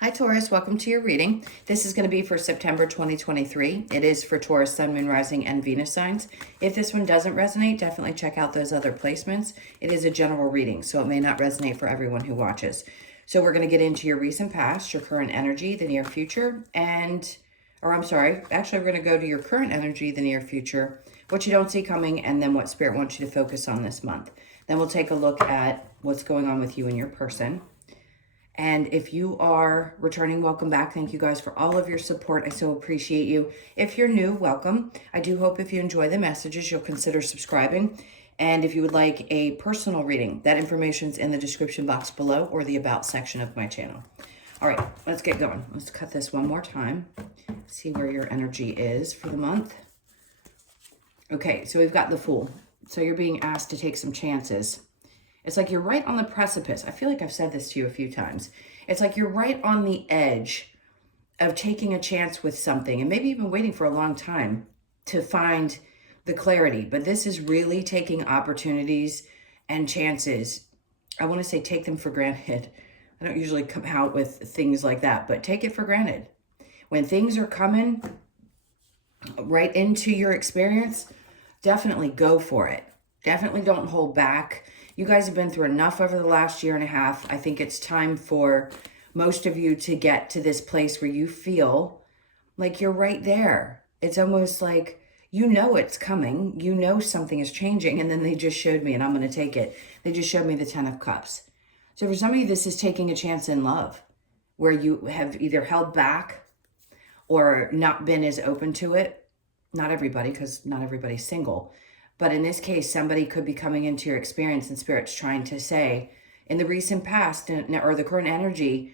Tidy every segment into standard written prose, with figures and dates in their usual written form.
Hi Taurus, welcome to your reading. This is going to be for September 2023. It is for Taurus, Sun, Moon, Rising, and Venus signs. If this one doesn't resonate, definitely check out those other placements. It is a general reading, so it may not resonate for everyone who watches. So we're going to get into your recent past, your current energy, the near future, we're going to go to your current energy, the near future, what you don't see coming, and then what Spirit wants you to focus on this month. Then we'll take a look at what's going on with you and your person. And if you are returning, welcome back. Thank you guys for all of your support. I so appreciate you. If you're new, welcome. I do hope if you enjoy the messages, you'll consider subscribing. And if you would like a personal reading, that information's in the description box below or the About section of my channel. All right, let's get going. Let's cut this one more time. See where your energy is for the month. Okay, so we've got the Fool. So you're being asked to take some chances. It's like you're right on the precipice. I feel like I've said this to you a few times. It's like you're right on the edge of taking a chance with something, and maybe you've been waiting for a long time to find the clarity. But this is really taking opportunities and chances. I want to say take them for granted. I don't usually come out with things like that, but take it for granted. When things are coming right into your experience, definitely go for it. Definitely don't hold back. You guys have been through enough over the last year and a half. I think it's time for most of you to get to this place where you feel like you're right there. It's almost like you know it's coming. You know something is changing. And then they just showed me, and I'm going to take it. They just showed me the 10 of Cups. So for some of you, this is taking a chance in love, where you have either held back or not been as open to it. Not everybody, because not everybody's single. But in this case, somebody could be coming into your experience and Spirit's trying to say, in the recent past or the current energy,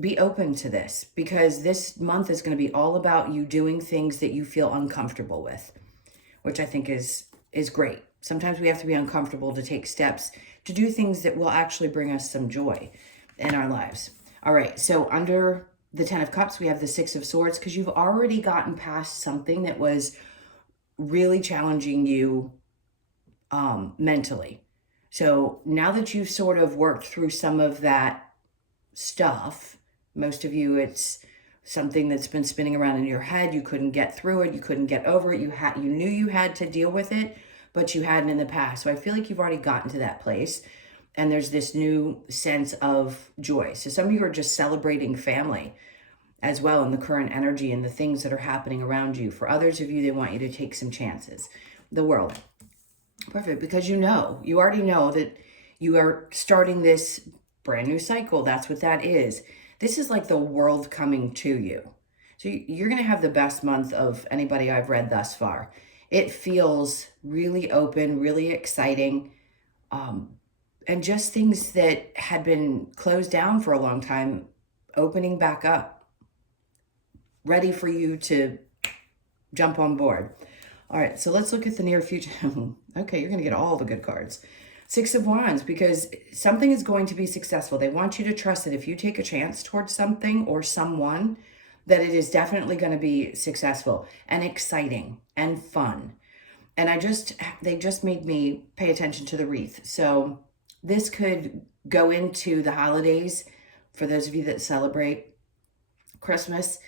be open to this, because this month is going to be all about you doing things that you feel uncomfortable with, which I think is great. Sometimes we have to be uncomfortable to take steps to do things that will actually bring us some joy in our lives. All right, so under the 10 of Cups, we have the 6 of Swords, because you've already gotten past something that was really challenging you mentally. So now that you've sort of worked through some of that stuff, most of you, it's something that's been spinning around in your head. You couldn't get through it. You couldn't get over it. You knew you had to deal with it, but you hadn't in the past. So I feel like you've already gotten to that place, and there's this new sense of joy. So some of you are just celebrating family as well in the current energy and the things that are happening around you. For others of you, they want you to take some chances. The World. Perfect, because you already know that you are starting this brand new cycle. That's what that is. This is like the world coming to you. So you're going to have the best month of anybody I've read thus far. It feels really open, really exciting, and just things that had been closed down for a long time, opening back up, ready for you to jump on board. All right, so let's look at the near future. Okay, you're going to get all the good cards. 6 of Wands, because something is going to be successful. They want you to trust that if you take a chance towards something or someone, that it is definitely going to be successful and exciting and fun. And they just made me pay attention to the wreath. So this could go into the holidays for those of you that celebrate Christmas.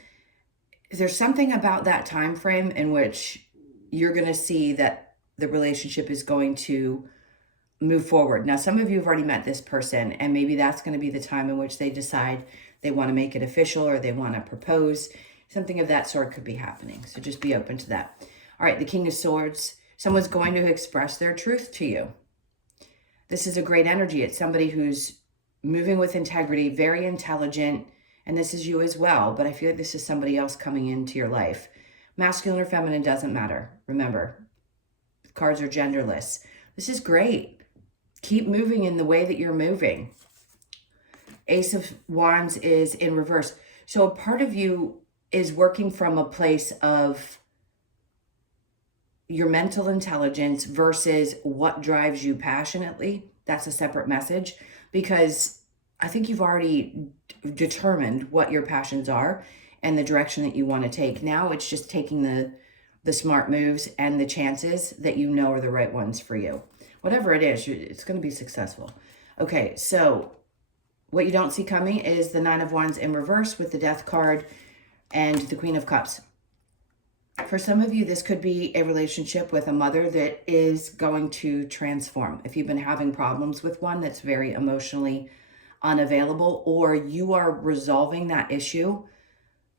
There's something about that time frame in which you're going to see that the relationship is going to move forward. Now, some of you have already met this person, and maybe that's going to be the time in which they decide they want to make it official or they want to propose. Something of that sort could be happening. So just be open to that. All right, the King of Swords. Someone's going to express their truth to you. This is a great energy. It's somebody who's moving with integrity, very intelligent, and this is you as well. But I feel like this is somebody else coming into your life. Masculine or feminine doesn't matter. Remember, cards are genderless. This is great. Keep moving in the way that you're moving. Ace of Wands is in reverse. So a part of you is working from a place of your mental intelligence versus what drives you passionately. That's a separate message, because I think you've already determined what your passions are and the direction that you want to take. Now it's just taking the smart moves and the chances that you know are the right ones for you. Whatever it is, it's going to be successful. Okay, so What you don't see coming is the Nine of Wands in reverse with the Death card and the Queen of Cups. For some of you, this could be a relationship with a mother that is going to transform. If you've been having problems with one that's very emotionally unavailable, or you are resolving that issue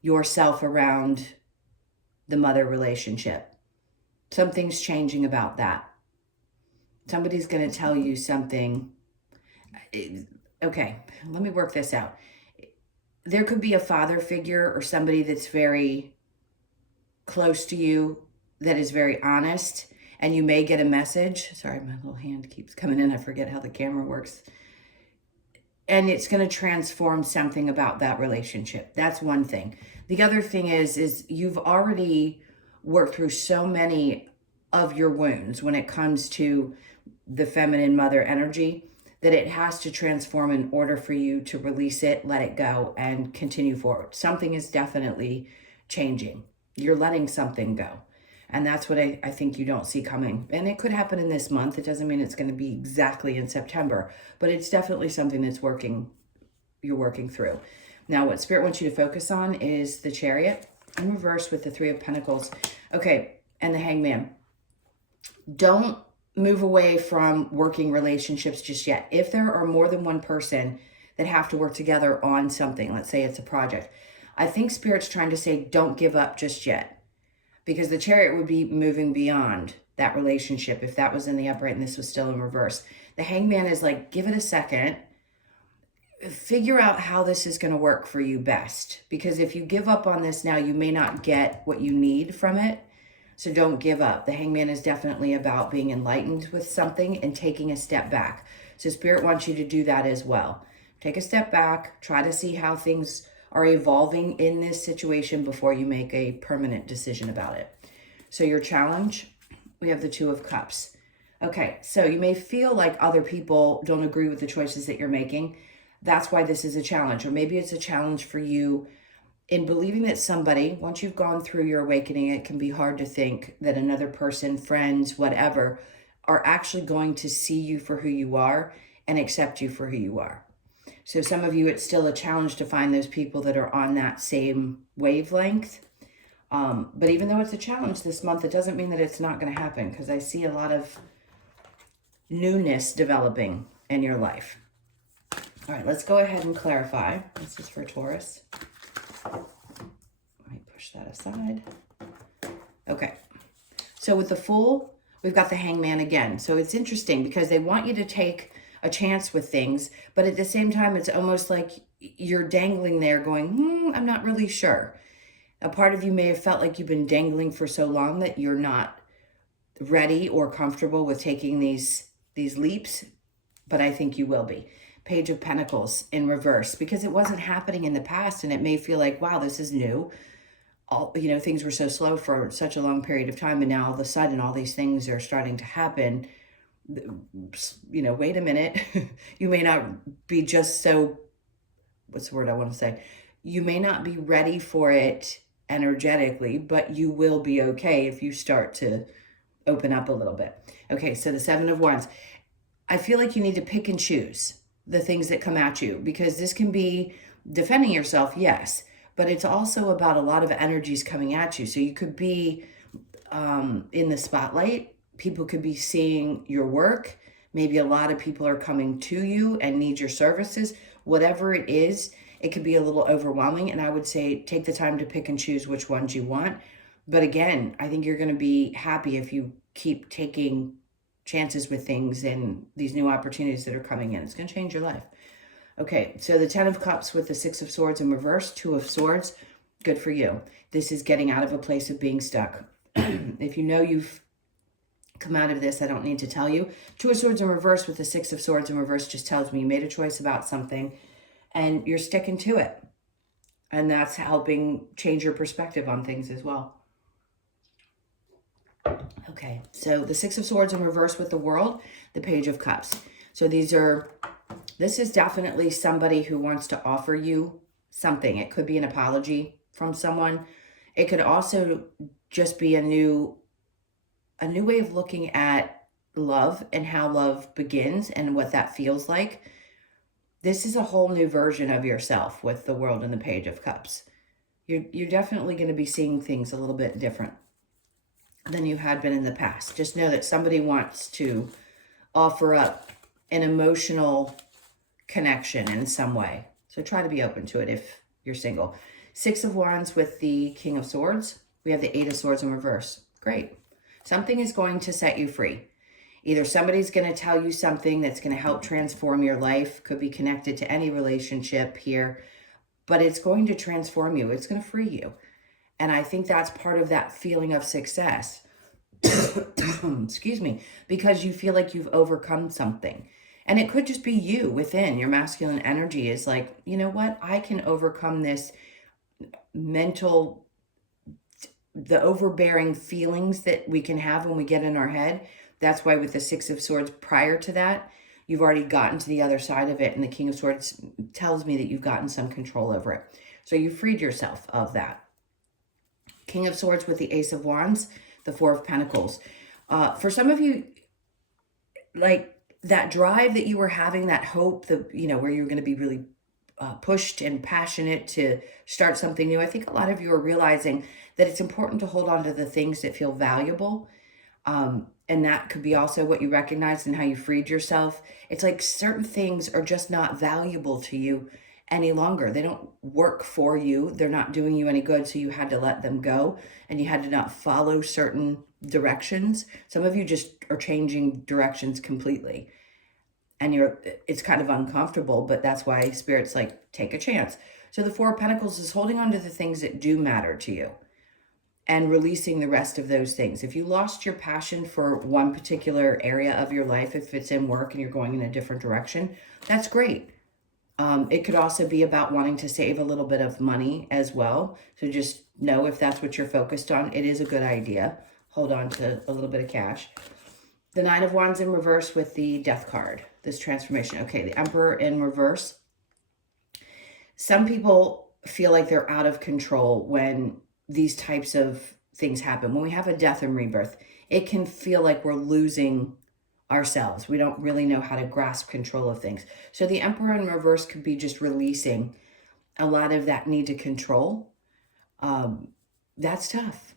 yourself around the mother relationship. Something's changing about that. Somebody's going to tell you something. Okay, let me work this out. There could be a father figure or somebody that's very close to you that is very honest, and you may get a message. Sorry, my little hand keeps coming in. I forget how the camera works. And it's going to transform something about that relationship. That's one thing. The other thing is you've already worked through so many of your wounds when it comes to the feminine mother energy that it has to transform in order for you to release it, let it go, and continue forward. Something is definitely changing. You're letting something go. And that's what I think you don't see coming. And it could happen in this month. It doesn't mean it's going to be exactly in September, but it's definitely something that's you're working through. Now, what Spirit wants you to focus on is the Chariot in reverse with the Three of Pentacles. Okay, and the Hangman. Don't move away from working relationships just yet. If there are more than one person that have to work together on something, let's say it's a project, I think Spirit's trying to say don't give up just yet, because the Chariot would be moving beyond that relationship if that was in the upright and this was still in reverse. The Hangman is like, give it a second, figure out how this is going to work for you best, because if you give up on this now, you may not get what you need from it. So don't give up. The Hangman is definitely about being enlightened with something and taking a step back. So Spirit wants you to do that as well. Take a step back, try to see how things are evolving in this situation before you make a permanent decision about it. So your challenge, we have the Two of Cups. Okay, so you may feel like other people don't agree with the choices that you're making. That's why this is a challenge. Or maybe it's a challenge for you in believing that somebody, once you've gone through your awakening, it can be hard to think that another person, friends, whatever, are actually going to see you for who you are and accept you for who you are. So some of you, it's still a challenge to find those people that are on that same wavelength. But even though it's a challenge this month, it doesn't mean that it's not going to happen, because I see a lot of newness developing in your life. All right, let's go ahead and clarify. This is for Taurus. Let me push that aside. Okay, so with the Fool, we've got the Hangman again. So it's interesting because they want you to take a chance with things, but at the same time, it's almost like you're dangling there going, I'm not really sure. A part of you may have felt like you've been dangling for so long that you're not ready or comfortable with taking these leaps, but I think you will be. Page of Pentacles in reverse, because it wasn't happening in the past, and it may feel like, wow, this is new. Things were so slow for such a long period of time, and now all of a sudden all these things are starting to happen. Wait a minute. You may not be just so, what's the word I want to say? You may not be ready for it energetically, but you will be okay if you start to open up a little bit. Okay, so the Seven of Wands. I feel like you need to pick and choose the things that come at you, because this can be defending yourself, yes, but it's also about a lot of energies coming at you. So you could be in the spotlight. People could be seeing your work. Maybe a lot of people are coming to you and need your services. Whatever it is, it could be a little overwhelming. And I would say take the time to pick and choose which ones you want. But again, I think you're going to be happy if you keep taking chances with things and these new opportunities that are coming in. It's going to change your life. Okay, so the Ten of Cups with the Six of Swords in reverse, Two of Swords, good for you. This is getting out of a place of being stuck. If you know you've come out of this, I don't need to tell you. Two of Swords in reverse with the Six of Swords in reverse just tells me you made a choice about something and you're sticking to it. And that's helping change your perspective on things as well. Okay, so the Six of Swords in reverse with the World, the Page of Cups. So this is definitely somebody who wants to offer you something. It could be an apology from someone. It could also just be a new way of looking at love and how love begins and what that feels like. this is a whole new version of yourself with the World and the Page of Cups. You're definitely going to be seeing things a little bit different than you had been in the past. Just know that somebody wants to offer up an emotional connection in some way. So try to be open to it if you're single. Six of Wands with the King of Swords. We have the Eight of Swords in reverse. Great. Something is going to set you free. Either somebody's going to tell you something that's going to help transform your life. Could be connected to any relationship here. But it's going to transform you. It's going to free you. And I think that's part of that feeling of success. Excuse me. Because you feel like you've overcome something. And it could just be you within. Your masculine energy is like, you know what? I can overcome this mental, the overbearing feelings that we can have when we get in our head. That's why with the Six of Swords prior to that, you've already gotten to the other side of it. And the King of Swords tells me that you've gotten some control over it. So you freed yourself of that. King of Swords with the Ace of Wands, the Four of Pentacles. For some of you, like that drive that you were having, that hope, where you're going to be really pushed and passionate to start something new. I think a lot of you are realizing that it's important to hold on to the things that feel valuable. And that could be also what you recognized and how you freed yourself. It's like certain things are just not valuable to you any longer. They don't work for you. They're not doing you any good. So you had to let them go and you had to not follow certain directions. Some of you just are changing directions completely. And it's kind of uncomfortable, but that's why Spirit's like, take a chance. So the Four of Pentacles is holding on to the things that do matter to you and releasing the rest of those things. If you lost your passion for one particular area of your life, if it's in work and you're going in a different direction, that's great. It could also be about wanting to save a little bit of money as well. So just know if that's what you're focused on, it is a good idea. Hold on to a little bit of cash. The Nine of Wands in reverse with the Death card, this transformation. Okay, the Emperor in reverse. Some people feel like they're out of control when these types of things happen. When we have a death and rebirth, it can feel like we're losing ourselves. We don't really know how to grasp control of things. So the Emperor in reverse could be just releasing a lot of that need to control. That's tough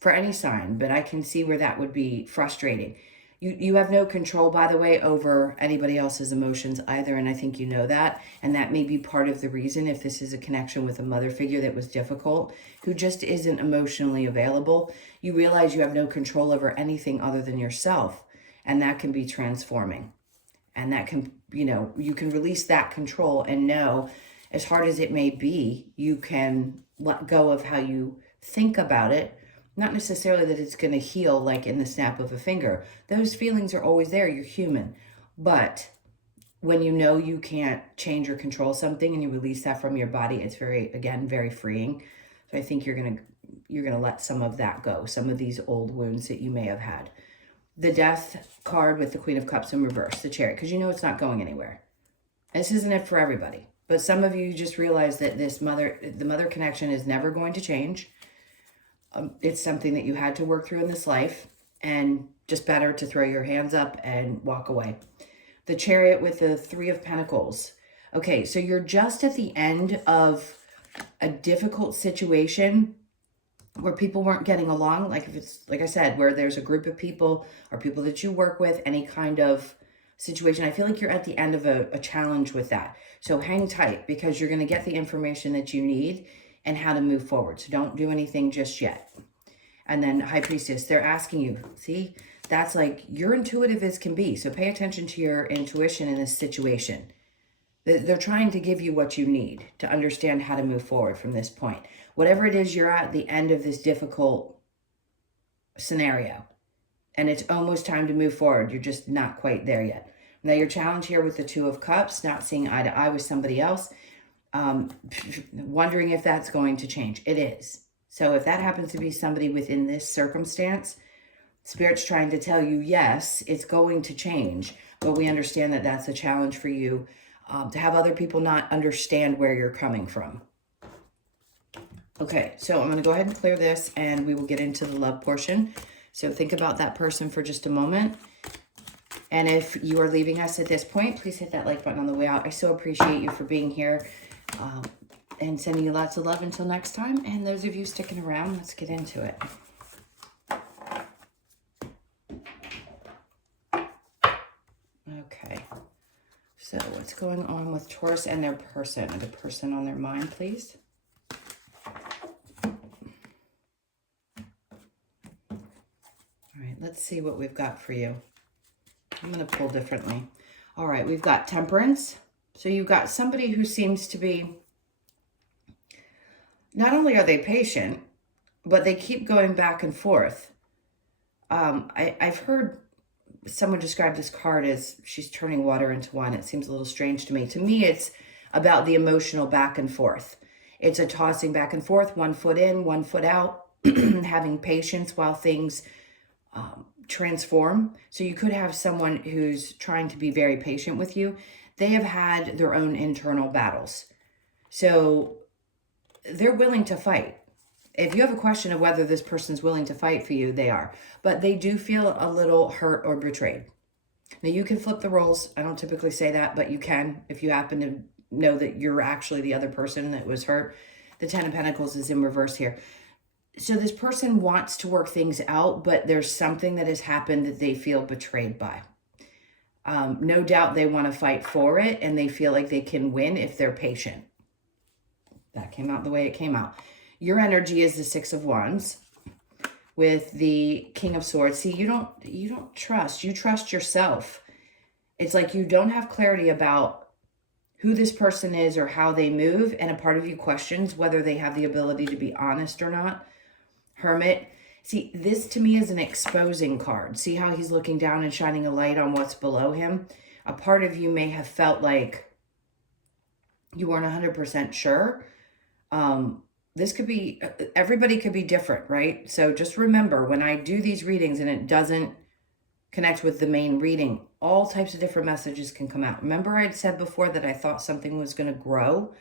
for any sign, but I can see where that would be frustrating. You have no control, by the way, over anybody else's emotions either, and I think you know that. And that may be part of the reason, if this is a connection with a mother figure that was difficult, who just isn't emotionally available. You realize you have no control over anything other than yourself, and that can be transforming. And that can, you can release that control and know, as hard as it may be, you can let go of how you think about it. Not necessarily that it's going to heal like in the snap of a finger. Those feelings are always there. You're human. But when you know you can't change or control something and you release that from your body, it's very freeing. So I think you're going to let some of that go. Some of these old wounds that you may have had. The Death card with the Queen of Cups in reverse, the Chariot, because you know it's not going anywhere. This isn't it for everybody. But some of you just realize that the mother connection is never going to change. It's something that you had to work through in this life, and just better to throw your hands up and walk away. The Chariot with the Three of Pentacles. Okay, so you're just at the end of a difficult situation where people weren't getting along. Like if it's, like I said, where there's a group of people or people that you work with, any kind of situation. I feel like you're at the end of a challenge with that. So hang tight, because you're going to get the information that you need and how to move forward. So don't do anything just yet. And then High Priestess, they're asking you, see, that's like, you're intuitive as can be. So pay attention to your intuition in this situation. They're trying to give you what you need to understand how to move forward from this point. Whatever it is, you're at the end of this difficult scenario, and it's almost time to move forward. You're just not quite there yet. Now your challenge here with the Two of Cups, not seeing eye to eye with somebody else, wondering if that's going to change. It is. So if that happens to be somebody within this circumstance, Spirit's trying to tell you, yes, it's going to change, but we understand that that's a challenge for you, to have other people not understand where you're coming from. Okay, so I'm going to go ahead and clear this, and we will get into the love portion. So think about that person for just a moment. And if you are leaving us at this point, please hit that like button on the way out. I so appreciate you for being here and sending you lots of love until next time. And those of you sticking around, let's get into it. Okay. So what's going on with Taurus and their person? The person on their mind, please. All right, let's see what we've got for you. I'm going to pull differently. All right, we've got Temperance. So you've got somebody who seems to be, not only are they patient, but they keep going back and forth. I've heard someone describe this card as she's turning water into wine. It seems a little strange to me. To me, it's about the emotional back and forth. It's a tossing back and forth, 1 foot in, 1 foot out, having patience while things transform. So you could have someone who's trying to be very patient with you. They have had their own internal battles. So they're willing to fight. If you have a question of whether this person's willing to fight for you, they are. But they do feel a little hurt or betrayed. Now, you can flip the roles. I don't typically say that, but you can if you happen to know that you're actually the other person that was hurt. The Ten of Pentacles is in reverse here. So this person wants to work things out, but there's something that has happened that they feel betrayed by. No doubt they want to fight for it, and they feel like they can win if they're patient. That came out the way it came out. Your energy is the Six of Wands with the King of Swords. See, you don't trust. You trust yourself. It's like you don't have clarity about who this person is or how they move, and a part of you questions whether they have the ability to be honest or not. Hermit. See, this to me is an exposing card. See how he's looking down and shining a light on what's below him? A part of you may have felt like you weren't 100% sure. This could be, everybody could be different, right? So just remember, when I do these readings and it doesn't connect with the main reading, all types of different messages can come out. Remember I'd said before that I thought something was going to grow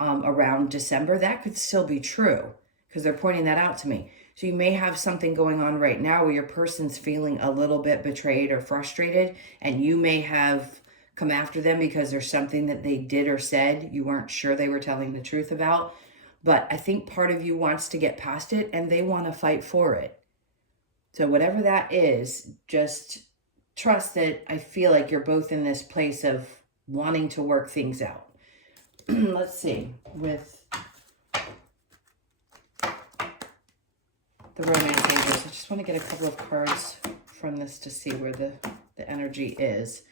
around December? That could still be true because they're pointing that out to me. So you may have something going on right now where your person's feeling a little bit betrayed or frustrated, and you may have come after them because there's something that they did or said you weren't sure they were telling the truth about. But I think part of you wants to get past it and they want to fight for it. So whatever that is, just trust that I feel like you're both in this place of wanting to work things out. Let's see. With the Romance Angels, I just want to get a couple of cards from this to see where the energy is.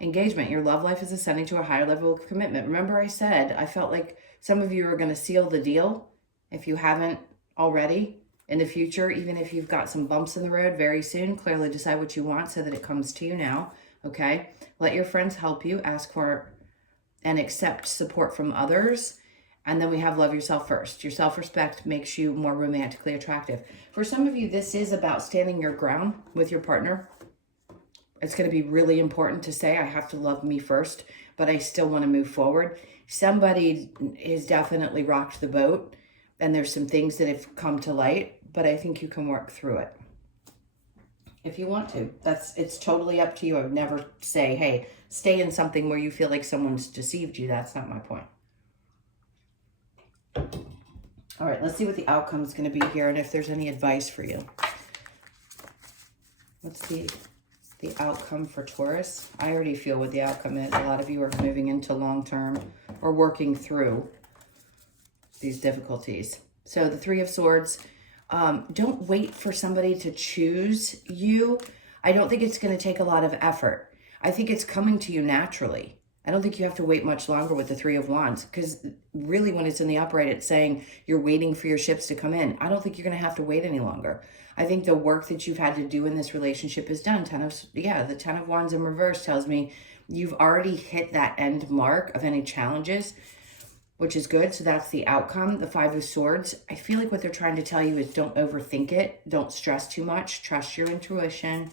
Engagement. Your love life is ascending to a higher level of commitment. Remember I said I felt like some of you are going to seal the deal if you haven't already in the future, even if you've got some bumps in the road very soon. Clearly decide what you want so that it comes to you now, okay? Let your friends help you. Ask for and accept support from others. And then we have love yourself first. Your self-respect makes you more romantically attractive. For some of you, this is about standing your ground with your partner. It's going to be really important to say, I have to love me first, but I still want to move forward. Somebody has definitely rocked the boat, and there's some things that have come to light, but I think you can work through it if you want to. It's totally up to you. I would never say, hey, stay in something where you feel like someone's deceived you. That's not my point. All right, let's see what the outcome is going to be here and if there's any advice for you. Let's see. The outcome for Taurus. I already feel what the outcome is. A lot of you are moving into long-term or working through these difficulties. So the Three of Swords, don't wait for somebody to choose you. I don't think it's going to take a lot of effort. I think it's coming to you naturally. I don't think you have to wait much longer with the Three of Wands, because really when it's in the upright, it's saying you're waiting for your ships to come in. I don't think you're going to have to wait any longer. I think the work that you've had to do in this relationship is done. The Ten of Wands in reverse tells me you've already hit that end mark of any challenges, which is good. So that's the outcome. The Five of Swords, I feel like what they're trying to tell you is don't overthink it. Don't stress too much. Trust your intuition.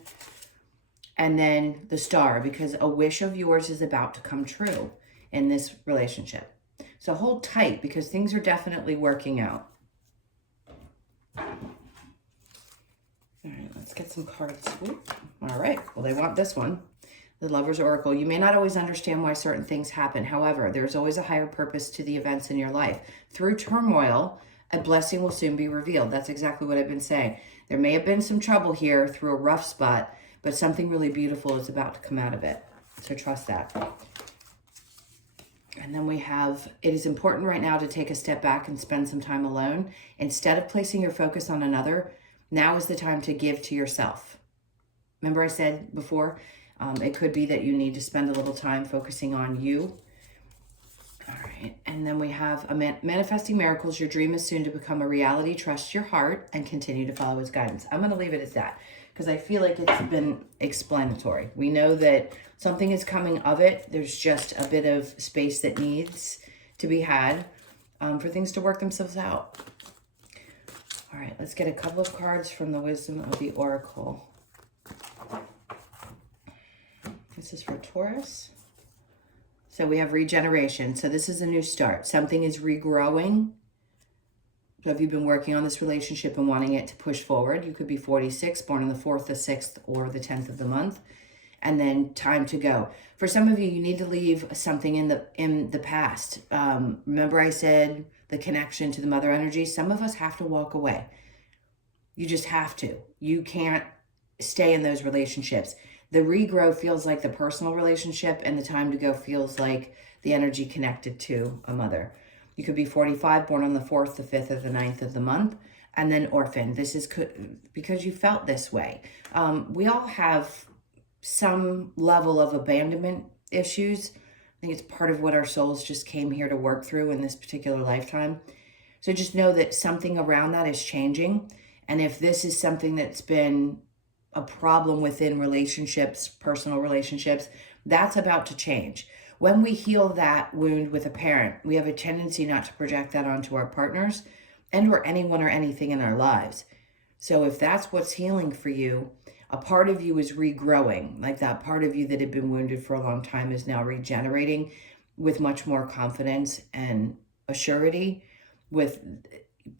And then the Star, because a wish of yours is about to come true in this relationship. So hold tight, because things are definitely working out. All right, let's get some cards. Ooh. All right, well, they want this one. The Lover's Oracle. You may not always understand why certain things happen. However, there's always a higher purpose to the events in your life. Through turmoil, a blessing will soon be revealed. That's exactly what I've been saying. There may have been some trouble here through a rough spot, but something really beautiful is about to come out of it. So trust that. And then we have, it is important right now to take a step back and spend some time alone. Instead of placing your focus on another, now is the time to give to yourself. Remember I said before, it could be that you need to spend a little time focusing on you. All right. And then we have manifesting miracles. Your dream is soon to become a reality. Trust your heart and continue to follow its guidance. I'm going to leave it at that because I feel like it's been explanatory. We know that something is coming of it. There's just a bit of space that needs to be had for things to work themselves out. All right. Let's get a couple of cards from the Wisdom of the Oracle. This is for Taurus. So we have regeneration. So this is a new start. Something is regrowing. So if you've been working on this relationship and wanting it to push forward, you could be 46, born on the 4th, the 6th, or the 10th of the month. And then time to go. For some of you, you need to leave something in the past. Remember I said the connection to the mother energy? Some of us have to walk away. You just have to. You can't stay in those relationships. The regrow feels like the personal relationship, and the time to go feels like the energy connected to a mother. You could be 45, born on the 4th, the 5th, or the 9th of the month, and then orphan. This is because you felt this way. We all have some level of abandonment issues. I think it's part of what our souls just came here to work through in this particular lifetime. So just know that something around that is changing. And if this is something that's been a problem within relationships, personal relationships, that's about to change. When we heal that wound with a parent, we have a tendency not to project that onto our partners and or anyone or anything in our lives. So if that's what's healing for you, a part of you is regrowing, like that part of you that had been wounded for a long time is now regenerating with much more confidence and assurity with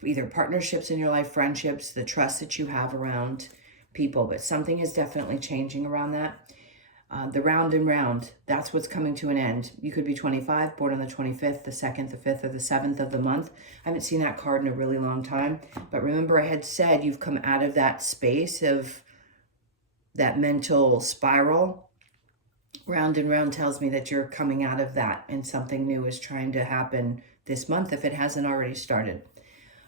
either partnerships in your life, friendships, the trust that you have around people. But something is definitely changing around that. The round and round, that's what's coming to an end. You could be 25, born on the 25th, the 2nd, the 5th, or the 7th of the month. I haven't seen that card in a really long time. But remember I had said you've come out of that space of that mental spiral. Round and round tells me that you're coming out of that and something new is trying to happen this month if it hasn't already started.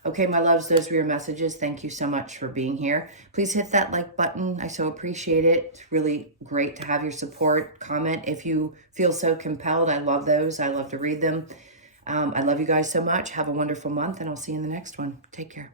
Okay, my loves, those were your messages. Thank you so much for being here. Please hit that like button. I so appreciate it. It's really great to have your support. Comment if you feel so compelled. I love those. I love to read them. I love you guys so much. Have a wonderful month, and I'll see you in the next one. Take care.